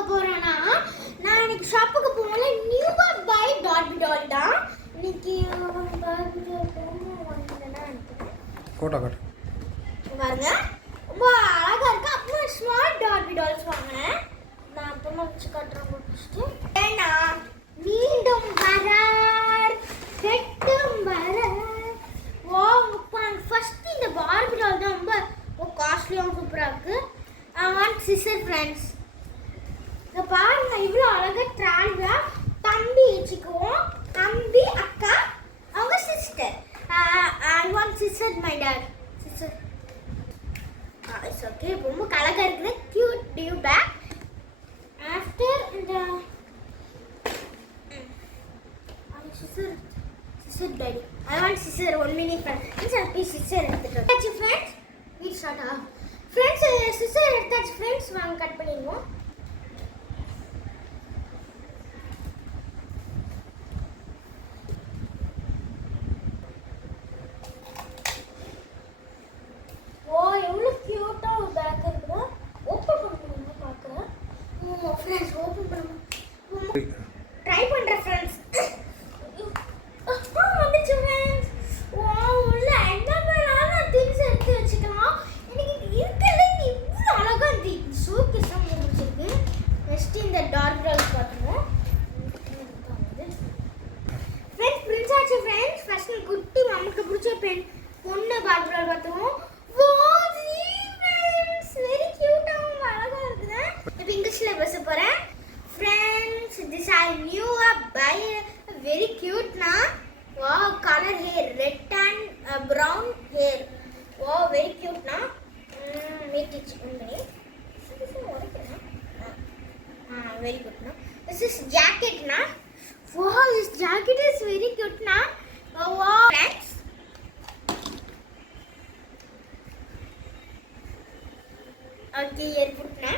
பார்க்க போறேன்னா நான் இன்னைக்கு ஷாப்புக்கு போனல நியூவா பை டாட் டால் தான் இன்னைக்கு பார்பி டால் வாங்கினேன்னா கோட்டா கோட்டா பாருங்க ரொம்ப அழகா இருக்கு. அப்புறம் ஸ்மார்ட் டாட் டால்ஸ் வாங்கினேன். நான் அப்புறமா வச்சு காட்டுறேன் ஃபர்ஸ்ட். ஏன்னா மீண்டும் வரார் கெட்டும் வரார். வாவ் ஃபர்ஸ்ட் இந்த பார்பி டால் தான் ரொம்ப காஸ்ட்லியாகவும் சூப்பரா இருக்கு. I want sister friends. இங்க பாருங்க இவ்வளோ அழகா ட்ராலியா தம்பி வச்சுக்குவோம். தம்பி அக்கா அவங்க sister. I want sister my dad. Sister. It's okay. ரொம்ப கலகா இருக்குது. Cute div bag. After the sister daddy. I want sister 1 minute friend. It's a piece sister எடுத்துட்டு. Catch friends. We start off. Friends sister எடுத்தாச்சு friends வாங்க cut பண்ணிடுவோம். ஓ எவ்வளவு கியூட்டா ஒரு back இருக்குடா. ஓபன் பண்ணனும் பார்க்கறேன். ஃப்ரெண்ட்ஸ் ஓபன் பண்ணுங்க. ட்ரை பண்றேன் ஃப்ரெண்ட்ஸ். வந்துச்சு ஃப்ரெண்ட்ஸ். வாவ் உள்ள என்ன வேணாலும் திங்ஸ் எடுத்து வச்சுக்கலாம். எனக்கு இருக்கல இவ்வளவு அழகா இருக்கு. ஷோகேஸ் முடிச்சிருக்கு. நெக்ஸ்ட் இந்த டார்க் ரோஸ் பாத்துறோம். ஃப்ரெண்ட்ஸ் பிரின்ஸ் ஆச்சு ஃப்ரெண்ட்ஸ். ஃபர்ஸ்ட் குட்டி நமக்கு பிடிச்ச பென் பொண்ணு பார்பி டால் பார்த்தோம். வாவ் ஃப்ரெண்ட்ஸ் வெரி கியூட்டா அழகா இருக்குதா. இப்போ இங்கிலீஷ்ல பேச போறேன். Friends, this I knew a buy very cute na. Wow, color hair, red and brown hair. Wow, very cute na. Wait it one minute. This is what is very good na. This is jacket na. Wow, this jacket is very cute na. Wow, friends. Okay, here put na.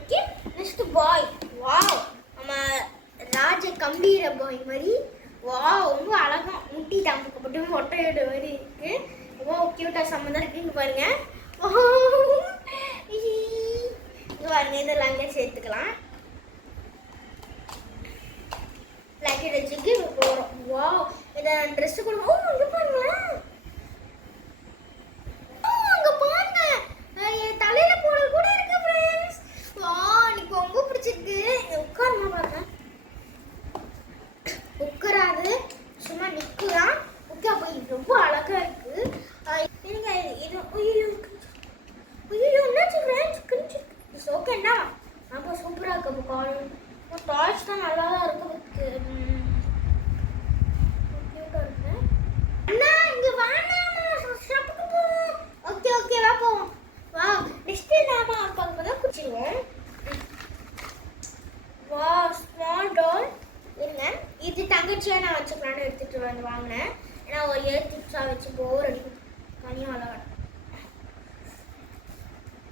Okay, next boy. Wow, நம்ம ராஜ கம்பீர பாய் மாதிரி. Wow ரொம்ப அழகா முட்டி தாக்கப்பட்டு மொட்டையோட மாதிரி இருக்கு. ரொம்ப கியூட்டா சம்மந்தா இருக்குங்க பாருங்க. இங்க பாருங்க இதெல்லாம் அங்கே சேர்த்துக்கலாம். லைக் வச்சுக்கு போறோம். வாவ் இத ட்ரெஸ் கூட இங்க பாருங்களேன். அங்க பாருங்க என் தலையில போட கூட இருக்கு ஃப்ரெண்ட்ஸ். எனக்கு ரொம்ப பிடிச்சிருக்கு. உட்காருமா பாருங்க. உட்காராது சும்மா நிற்குதான். ஓகே அப்போ இது ரொம்ப அழகா இருக்கு. நீங்க இது ஐயோ என்னாச்சு ஃப்ரெண்ட்ஸ் கிழிச்சு. இட்ஸ் ஓகேண்ணா ரொம்ப சூப்பராக இருக்கு. அப்போ காலம் டாய்ஸ் தான் நல்லா தான் இருக்கு. க்யூட்டாக இருக்கு. அண்ணா இங்கே வாண்ணா ஷாப்புக்கு போவோம். ஓகே ஓகேவா போவோம். வா நெக்ஸ்ட் நாம பார்க்க தான் குடிச்சிடுவோம். வா ஸ்மால் டால் இருங்க. இது தங்கச்சியாக நான் வச்சுக்கலான்னு எடுத்துகிட்டு வந்து வாங்கினேன். ஏன்னா ஒரு ஏர் டிப்ஸாக வச்சு போர் அடிக்கும். தனியாக அழகாக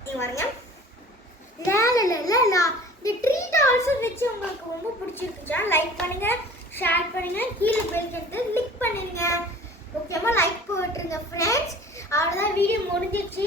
நீங்கள் பாருங்க. லேலா இந்த ட்ரீ டால்ஸை வச்சு உங்களுக்கு ரொம்ப பிடிச்சிருக்குச்சா லைக் பண்ணுங்க, ஷேர் பண்ணுங்க, கீழே பெல் எடுத்து கிளிக் பண்ணிடுங்க. முக்கியமாக லைக் போட்டுருங்க ஃப்ரெண்ட்ஸ். அவ்வளோதான் வீடியோ முடிஞ்சிச்சு.